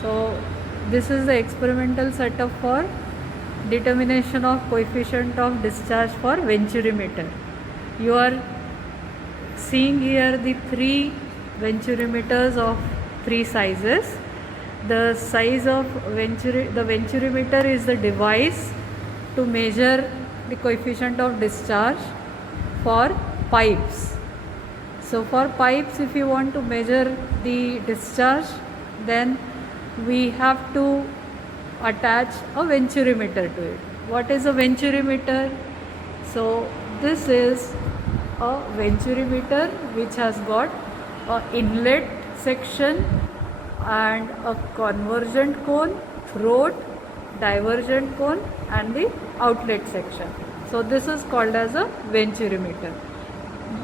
So this is the experimental setup for determination of coefficient of discharge for venturimeter. You are seeing here the three venturimeters of three sizes. The size of the venturimeter is the device to measure the coefficient of discharge for pipes. So for pipes, if you want to measure the discharge, then we have to attach a venturimeter to it. What is a venturimeter? So this is a venturimeter which has got a inlet section and a convergent cone, throat, divergent cone and the outlet section. So this is called as a venturimeter.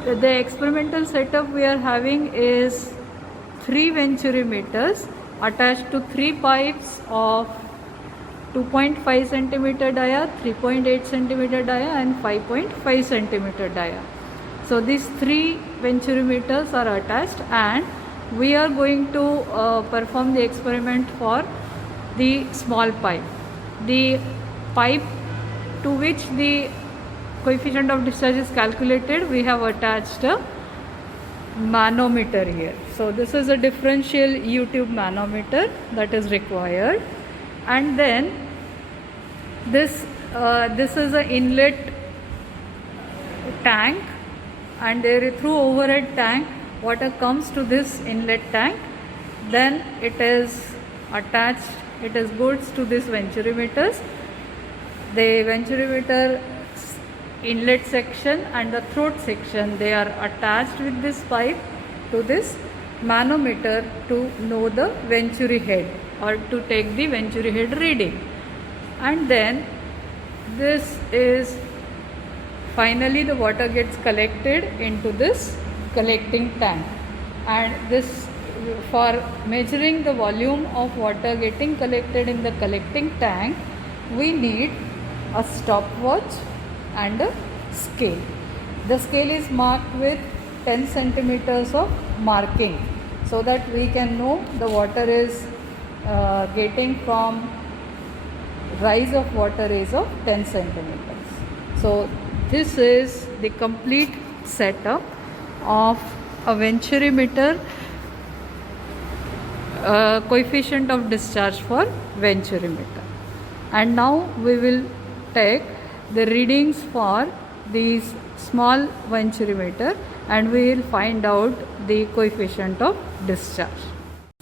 The experimental setup we are having is three venturimeters attached to three pipes of 2.5 centimeter dia, 3.8 centimeter dia and 5.5 centimeter dia. So these three venturimeters are attached and we are going to perform the experiment for the small pipe. The pipe to which the coefficient of discharge is calculated, we have attached a manometer here. So this is a differential U-tube manometer that is required, and then this is an inlet tank, and there through overhead tank water comes to this inlet tank, then it is attached, it is goods to this venturimeters. The venturimeter inlet section and the throat section, they are attached with this pipe to this manometer to know the venturi head or to take the venturi head reading. And then this is finally the water gets collected into this collecting tank, and this for measuring the volume of water getting collected in the collecting tank, we need a stopwatch and a scale. The scale is marked with 10 centimeters of marking so that we can know the water is getting from rise of water is of 10 centimeters. So this is the complete setup of a venturimeter coefficient of discharge for venturimeter. And now we will take the readings for these small venturimeter and we will find out the coefficient of discharge.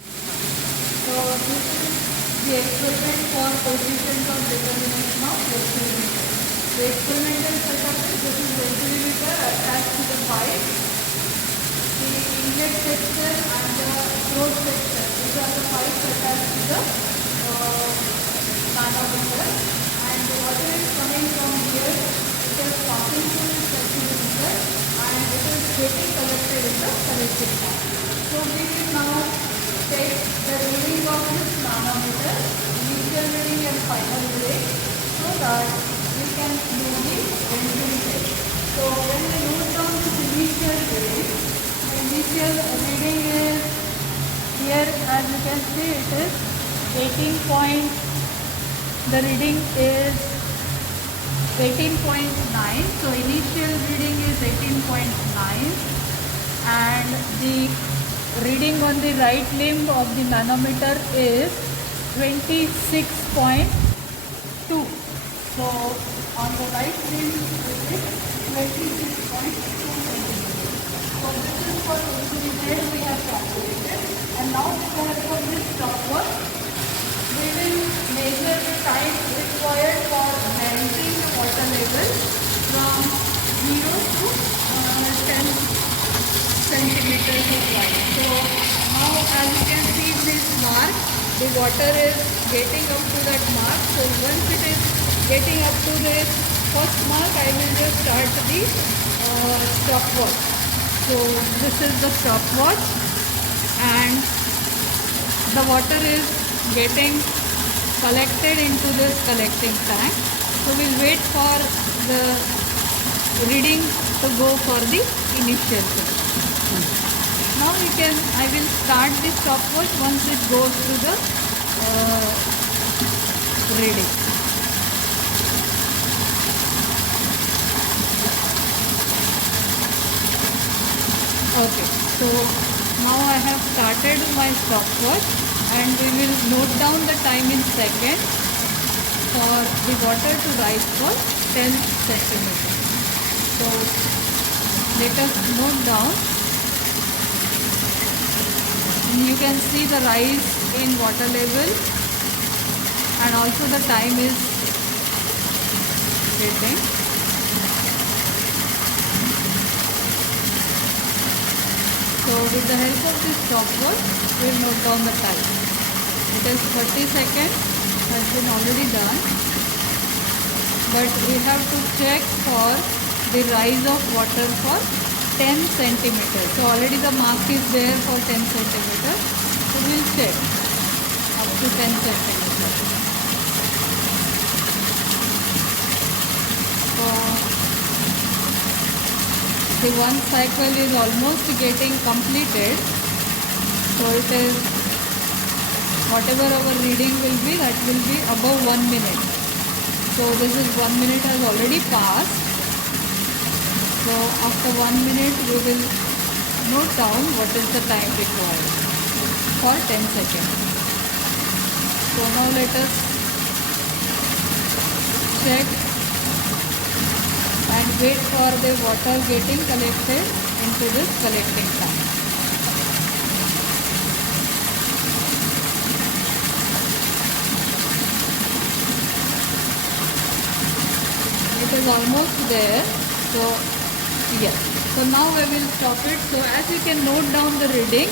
So this is the experiment for coefficient of determination of venturimeter. The experimental setup is this is venturimeter attached to the pipe, the inlet section and the throat section. These are the pipes attached to the manometer, and the water is coming from here. It is passing through this venturimeter and it is getting collected in the collecting tank. So we will now take the reading of this manometer, initial reading and final reading, so that we can know the venturi head. So when we note down this initial reading, the initial reading is here, as you can see, it is 18. The reading is 18.9. So initial reading is 18.9, and the reading on the right limb of the manometer is 26.2. So on the right limb it is 26.2. So this is for venturi head we have calculated, and now with the help of this stopwatch we will measure the time required for varying the water level from 0 to 10 centimeters of wide. So now as you can see in this mark, the water is getting up to that mark. So once it is getting up to this first mark, I will just start the stopwatch. So this is the stopwatch and the water is getting collected into this collecting tank. So we'll wait for the reading to go for the initial thing. Now I will start the stopwatch once it goes to the reading. Okay, so now I have started my stopwatch and we will note down the time in seconds for the water to rise for 10 centimeters. So let us note down. You can see the rise in water level and also the time is getting. So with the help of this stopwatch, we will note down the time. It is 30 seconds, has been already done. But we have to check for the rise of water for 10 centimeters. So already the mark is there for 10 centimeters. So we will check up to 10 centimeters. So the one cycle is almost getting completed. So it is whatever our reading will be, that will be above 1 minute. So this is 1 minute has already passed. So after 1 minute we will note down what is the time required for 10 seconds. So now let us check and wait for the water getting collected into this collecting tank. It is almost there. So yes. So now we will stop it. So as you can note down the reading,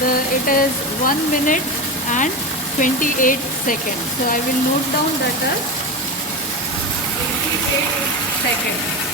it is 1 minute and 28 seconds. So I will note down that as 28 seconds.